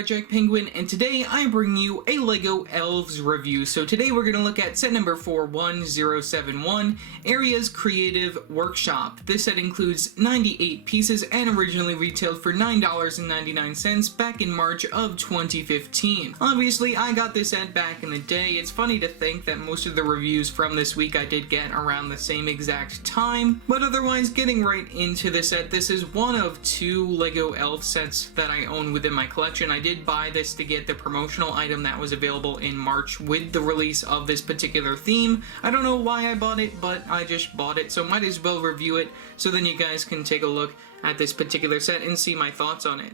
FREDJI Penguin, and today I'm bringing you a LEGO Elves review. So today we're going to look at set number 41071, Aira's Creative Workshop. This set includes 98 pieces and originally retailed for $9.99 back in March of 2015. Obviously, I got this set back in the day. It's funny to think that most of the reviews from this week I did get around the same exact time, but otherwise, getting right into the set, this is one of two LEGO Elf sets that I own within my collection. I did buy this to get the promotional item that was available in March with the release of this particular theme. I don't know why I bought it, but I just bought it, so might as well review it so then you guys can take a look at this particular set and see my thoughts on it.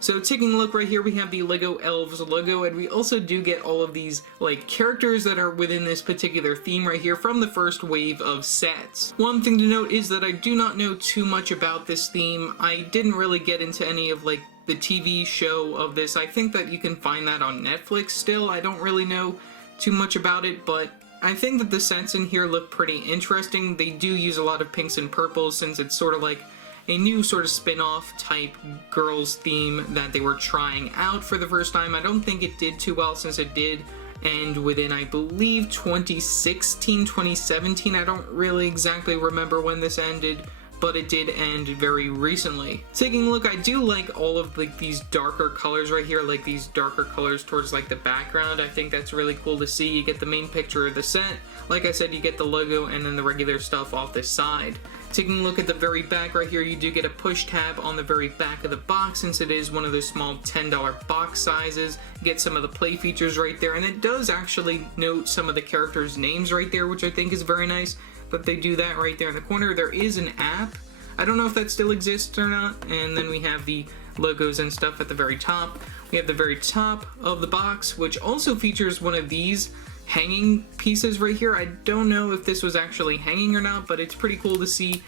So taking a look right here, we have the LEGO Elves logo, and we also do get all of these characters that are within this particular theme right here from the first wave of sets. One thing to note is that I do not know too much about this theme. I didn't really get into any of the TV show of this. I think that you can find that on Netflix still. I don't really know too much about it, but I think that the sets in here look pretty interesting. They do use a lot of pinks and purples since it's sort of like a new sort of spin-off type girls theme that they were trying out for the first time. I don't think it did too well since it did end within, I believe, 2016, 2017. I don't really exactly remember when this ended, but it did end very recently. Taking a look, I do like all of these darker colors right here, these darker colors towards the background. I think that's really cool to see. You get the main picture of the set. Like I said, you get the logo and then the regular stuff off the side. Taking a look at the very back right here, you do get a push tab on the very back of the box since it is one of those small $10 box sizes. You get some of the play features right there, and it does actually note some of the characters' names right there, which I think is very nice, but they do that right there in the corner. There is an app. I don't know if that still exists or not, and then we have the logos and stuff at the very top. We have the very top of the box, which also features one of these hanging pieces right here. I don't know if this was actually hanging or not, but it's pretty cool to see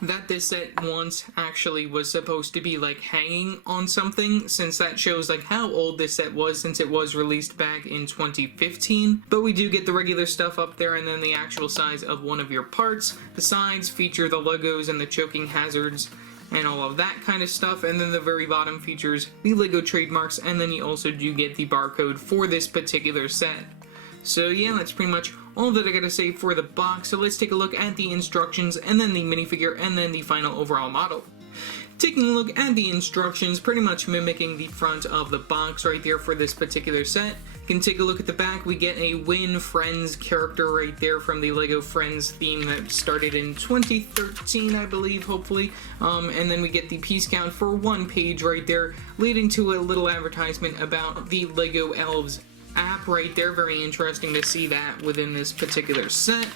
that this set once actually was supposed to be hanging on something, since that shows how old this set was since it was released back in 2015. But we do get the regular stuff up there and then the actual size of one of your parts. The sides feature the logos and the choking hazards and all of that kind of stuff, and then the very bottom features the LEGO trademarks, and then you also do get the barcode for this particular set. So yeah, that's pretty much all that I gotta say for the box. So let's take a look at the instructions and then the minifigure and then the final overall model. Taking a look at the instructions, pretty much mimicking the front of the box right there for this particular set. You can take a look at the back. We get a Win Friends character right there from the LEGO Friends theme that started in 2013, I believe, hopefully. And then we get the piece count for one page right there, leading to a little advertisement about the LEGO Elves app right there. Very interesting to see that within this particular set.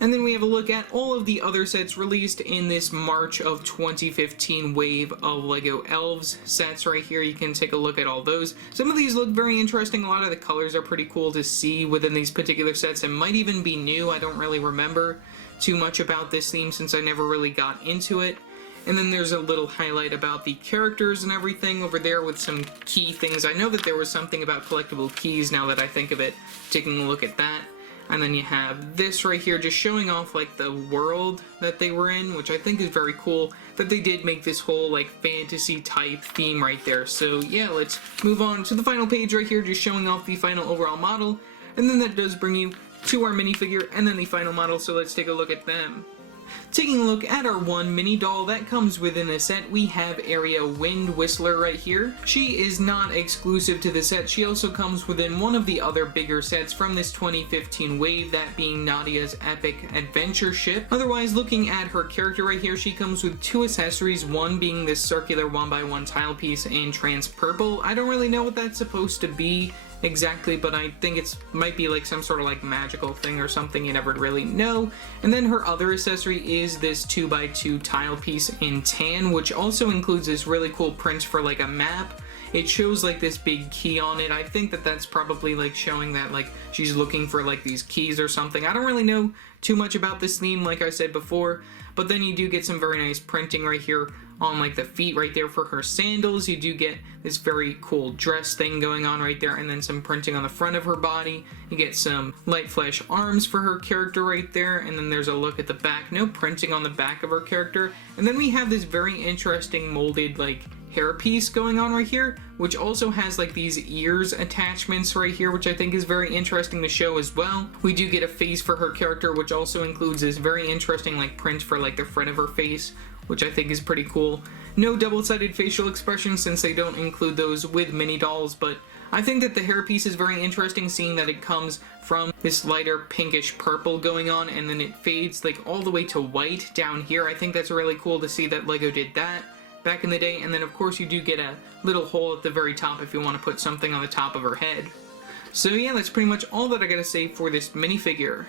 And then we have a look at all of the other sets released in this March of 2015 wave of LEGO Elves sets right here. You can take a look at all those. Some of these look very interesting. A lot of the colors are pretty cool to see within these particular sets and might even be new. I don't really remember too much about this theme since I never really got into it. And then there's a little highlight about the characters and everything over there with some key things. I know that there was something about collectible keys now that I think of it. Taking a look at that. And then you have this right here just showing off the world that they were in, which I think is very cool that they did make this whole fantasy type theme right there. So yeah, let's move on to the final page right here, just showing off the final overall model. And then that does bring you to our minifigure and then the final model, so let's take a look at them. Taking a look at our one mini doll that comes within the set, we have Aira Wind Whistler right here. She is not exclusive to the set. She also comes within one of the other bigger sets from this 2015 wave, that being Nadia's Epic Adventure Ship. Otherwise, looking at her character right here, she comes with two accessories, one being this circular 1x1 tile piece in trans purple. I don't really know what that's supposed to be exactly, but I think it might be some sort of magical thing or something, you never really know. And then her other accessory is this 2x2 tile piece in tan, which also includes this really cool print for a map. It shows this big key on it. I think that that's probably showing that she's looking for these keys or something. I don't really know too much about this theme, like I said before, but then you do get some very nice printing right here on the feet right there for her sandals. You do get this very cool dress thing going on right there, and then some printing on the front of her body. You get some light flash arms for her character right there, and then there's a look at the back. No printing on the back of her character. And then we have this very interesting molded hairpiece going on right here, which also has like these ears attachments right here, which I think is very interesting to show as well. We do get a face for her character, which also includes this very interesting like print for like the front of her face, which I think is pretty cool. No double-sided facial expressions since they don't include those with mini dolls, but I think that the hairpiece is very interesting, seeing that it comes from this lighter pinkish purple going on and then it fades like all the way to white down here. I think that's really cool to see that LEGO did that back in the day. And then of course you do get a little hole at the very top if you want to put something on the top of her head. So yeah, that's pretty much all that I gotta say for this minifigure.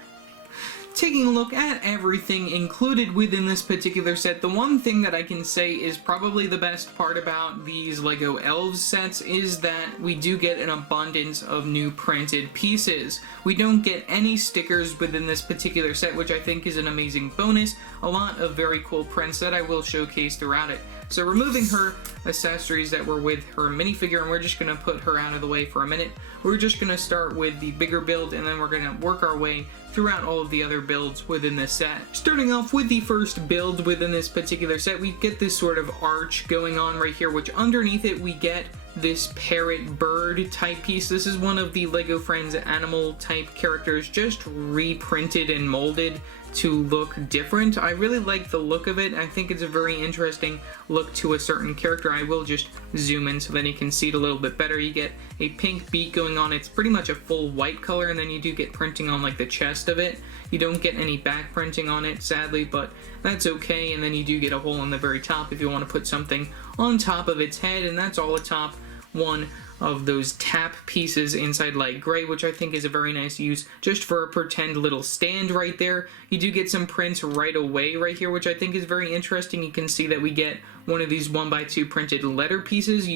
Taking a look at everything included within this particular set, the one thing that I can say is probably the best part about these LEGO Elves sets is that we do get an abundance of new printed pieces. We don't get any stickers within this particular set, which I think is an amazing bonus. A lot of very cool prints that I will showcase throughout it. So removing her accessories that were with her minifigure, and we're just going to put her out of the way for a minute. We're just going to start with the bigger build, and then we're going to work our way throughout all of the other builds within this set. Starting off with the first build within this particular set, we get this sort of arch going on right here, which underneath it we get this parrot bird type piece. This is one of the LEGO Friends animal type characters, just reprinted and molded to look different. I really like the look of it. I think it's a very interesting look to a certain character. I will just zoom in so then you can see it a little bit better. You get a pink beak going on. It's pretty much a full white color, and then you do get printing on like the chest of it. You don't get any back printing on it, sadly, but that's okay. And then you do get a hole in the very top if you want to put something on top of its head, and that's all atop one of those tap pieces inside light gray, which I think is a very nice use just for a pretend little stand right there. You do get some prints right away right here, which I think is very interesting. You can see that we get one of these 1x2 printed letter pieces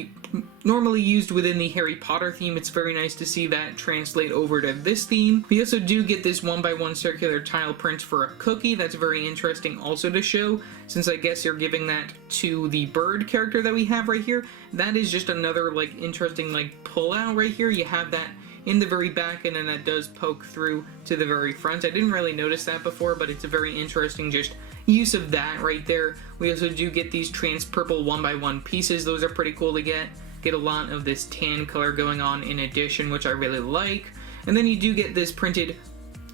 normally used within the Harry Potter theme. It's very nice to see that translate over to this theme. We also do get this 1x1 circular tile print for a cookie. That's very interesting also to show, since I guess you're giving that to the bird character that we have right here. That is just another like interesting like pull out right here. You have that in the very back, and then that does poke through to the very front. I didn't really notice that before, but it's a very interesting just use of that right there. We also do get these trans purple 1x1 pieces. Those are pretty cool to get. Get a lot of this tan color going on in addition, which I really like. And then you do get this printed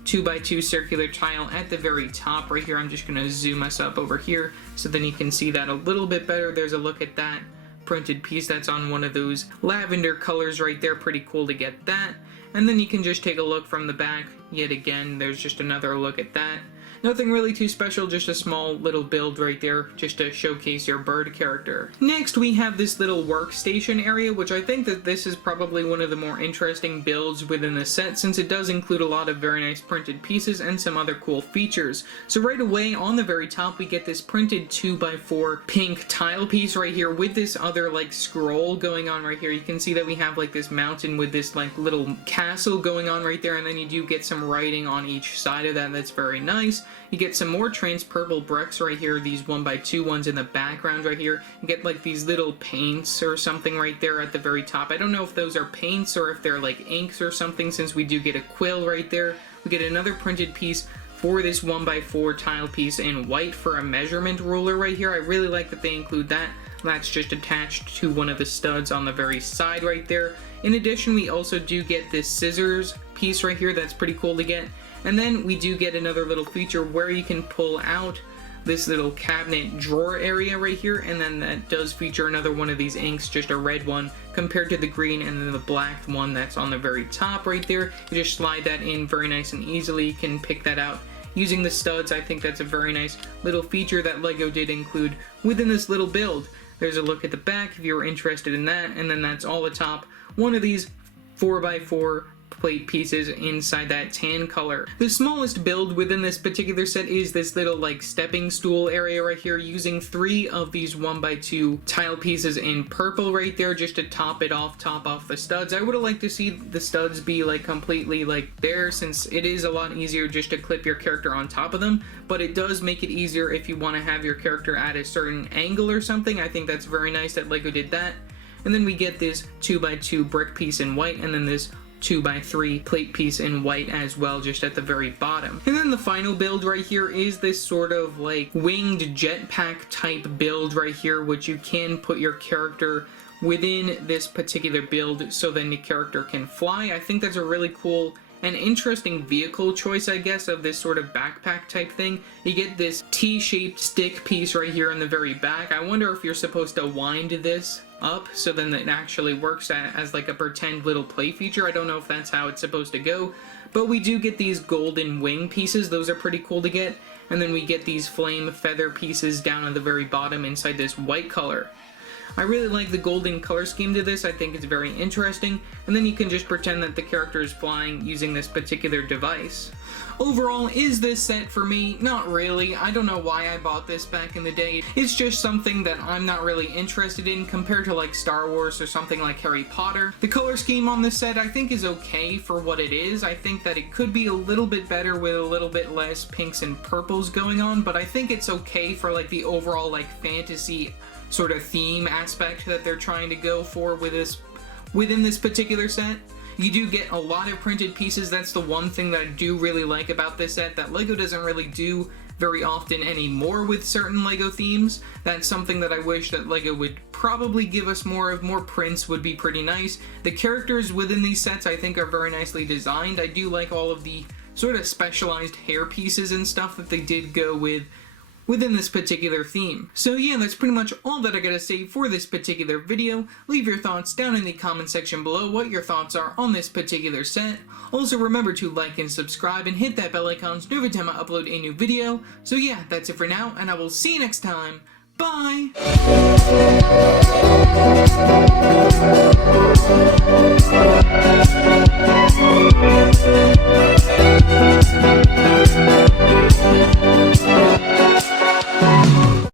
2x2 circular tile at the very top right here. I'm just going to zoom us up over here so then you can see that a little bit better. There's a look at that printed piece that's on one of those lavender colors right there. Pretty cool to get that. And then you can just take a look from the back. Yet again, there's just another look at that. Nothing really too special, just a small little build right there just to showcase your bird character. Next, we have this little workstation area, which I think that this is probably one of the more interesting builds within the set, since it does include a lot of very nice printed pieces and some other cool features. So right away on the very top, we get this printed 2x4 pink tile piece right here with this other like scroll going on right here. You can see that we have like this mountain with this like little castle going on right there, and then you do get some writing on each side of that. That's very nice. You get some more trans purple bricks right here, these 1x2 ones in the background right here. You get like these little paints or something right there at the very top. I don't know if those are paints or if they're like inks or something, since we do get a quill right there. We get another printed piece for this 1x4 tile piece in white for a measurement ruler right here. I really like that they include that. That's just attached to one of the studs on the very side right there. In addition, we also do get this scissors piece right here. That's pretty cool to get. And then we do get another little feature where you can pull out this little cabinet drawer area right here, and then that does feature another one of these inks, just a red one compared to the green, and then the black one that's on the very top right there. You just slide that in very nice and easily. You can pick that out using the studs. I think that's a very nice little feature that LEGO did include within this little build. There's a look at the back if you were interested in that, and then that's all atop one of these 4x4 plate pieces inside that tan color. The smallest build within this particular set is this little like stepping stool area right here, using 3 of these 1x2 tile pieces in purple right there just to top off the studs. I would have liked to see the studs be like completely like there, since it is a lot easier just to clip your character on top of them, but it does make it easier if you want to have your character at a certain angle or something. I think that's very nice that LEGO did that. And then we get this 2x2 brick piece in white, and then this 2x3 plate piece in white as well, just at the very bottom. And then the final build right here is this sort of like winged jetpack type build right here, which you can put your character within this particular build so then the character can fly. I think that's a really cool and interesting vehicle choice, I guess, of this sort of backpack type thing. You get this T-shaped stick piece right here in the very back. I wonder if you're supposed to wind this up so then it actually works as like a pretend little play feature. I don't know if that's how it's supposed to go, but we do get these golden wing pieces. Those are pretty cool to get. And then we get these flame feather pieces down at the very bottom inside this white color. I really like the golden color scheme to this. I think it's very interesting, and then you can just pretend that the character is flying using this particular device. Overall, is this set for me? Not really. I don't know why I bought this back in the day. It's just something that I'm not really interested in compared to like Star Wars or something like Harry Potter. The color scheme on this set I think is okay for what it is. I think that it could be a little bit better with a little bit less pinks and purples going on, but I think it's okay for like the overall like fantasy sort of theme aspect that they're trying to go for within this particular set. You do get a lot of printed pieces. That's the one thing that I do really like about this set that LEGO doesn't really do very often anymore with certain LEGO themes. That's something that I wish that LEGO would probably give us more of. More prints would be pretty nice. The characters within these sets I think are very nicely designed. I do like all of the sort of specialized hair pieces and stuff that they did go within this particular theme. So yeah, that's pretty much all that I gotta say for this particular video. Leave your thoughts down in the comment section below what your thoughts are on this particular set. Also remember to like and subscribe and hit that bell icon so every time I upload a new video. So yeah, that's it for now, and I will see you next time. Bye!